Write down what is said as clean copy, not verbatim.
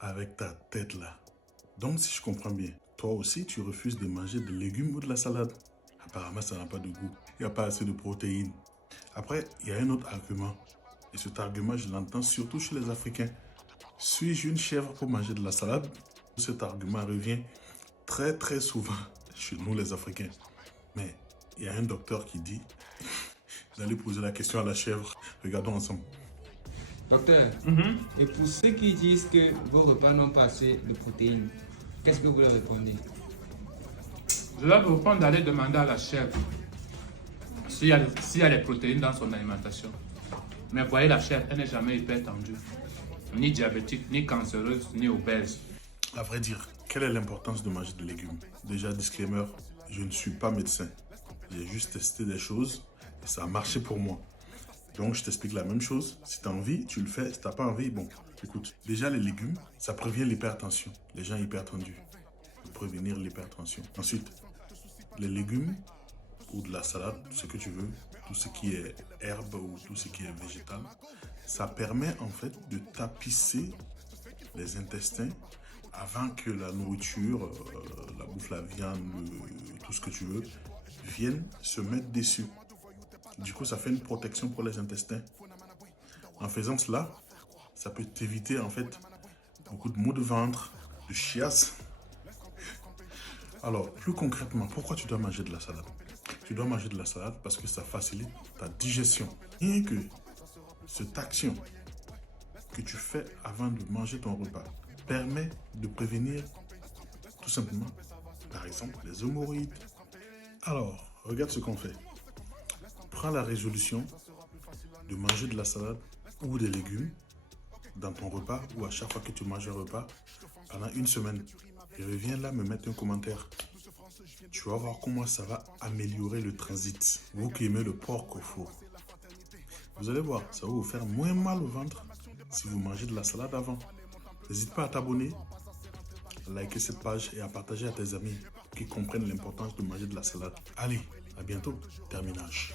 avec ta tête là. Donc si je comprends bien, toi aussi tu refuses de manger des légumes ou de la salade. Apparemment ça n'a pas de goût. Il n'y a pas assez de protéines. Après, il y a un autre argument. Et cet argument, je l'entends surtout chez les Africains. Suis-je une chèvre pour manger de la salade? Cet argument revient très souvent chez nous les Africains. Mais il y a un docteur qui dit d'aller poser la question à la chèvre. Regardons ensemble. Docteur, et pour ceux qui disent que vos repas n'ont pas assez de protéines, qu'est-ce que vous leur répondez? Je leur propose d'aller demander à la chèvre s'il y a des protéines dans son alimentation. Mais voyez, la chèvre, elle n'est jamais hyper tendue, ni diabétique, ni cancéreuse, ni obèse. À vrai dire, quelle est l'importance de manger des légumes? Déjà, disclaimer, je ne suis pas médecin. J'ai juste testé des choses et ça a marché pour moi. Donc, je t'explique la même chose. Si tu as envie, tu le fais. Si tu n'as pas envie, bon, écoute. Déjà, les légumes, ça prévient l'hypertension. Les gens hypertendus. Prévenir l'hypertension. Ensuite, les légumes ou de la salade, ce que tu veux, tout ce qui est herbe ou tout ce qui est végétal, ça permet en fait de tapisser les intestins avant que la nourriture, la bouffe, la viande, tout ce que tu veux, vienne se mettre dessus. Du coup, ça fait une protection pour les intestins. En faisant cela, ça peut t'éviter en fait beaucoup de maux de ventre, de chiasse. Alors, plus concrètement, pourquoi tu dois manger de la salade? Tu dois manger de la salade parce que ça facilite ta digestion. Rien que cette action que tu fais avant de manger ton repas permet de prévenir tout simplement, par exemple, les hémorroïdes. Alors, regarde ce qu'on fait. Prends la résolution de manger de la salade ou des légumes dans ton repas ou à chaque fois que tu manges un repas pendant une semaine. Et reviens là me mettre un commentaire. Tu vas voir comment ça va améliorer le transit. Vous qui aimez le porc au four. Vous allez voir, ça va vous faire moins mal au ventre si vous mangez de la salade avant. N'hésite pas à t'abonner, à liker cette page et à partager à tes amis qui comprennent l'importance de manger de la salade. Allez, à bientôt. Terminage.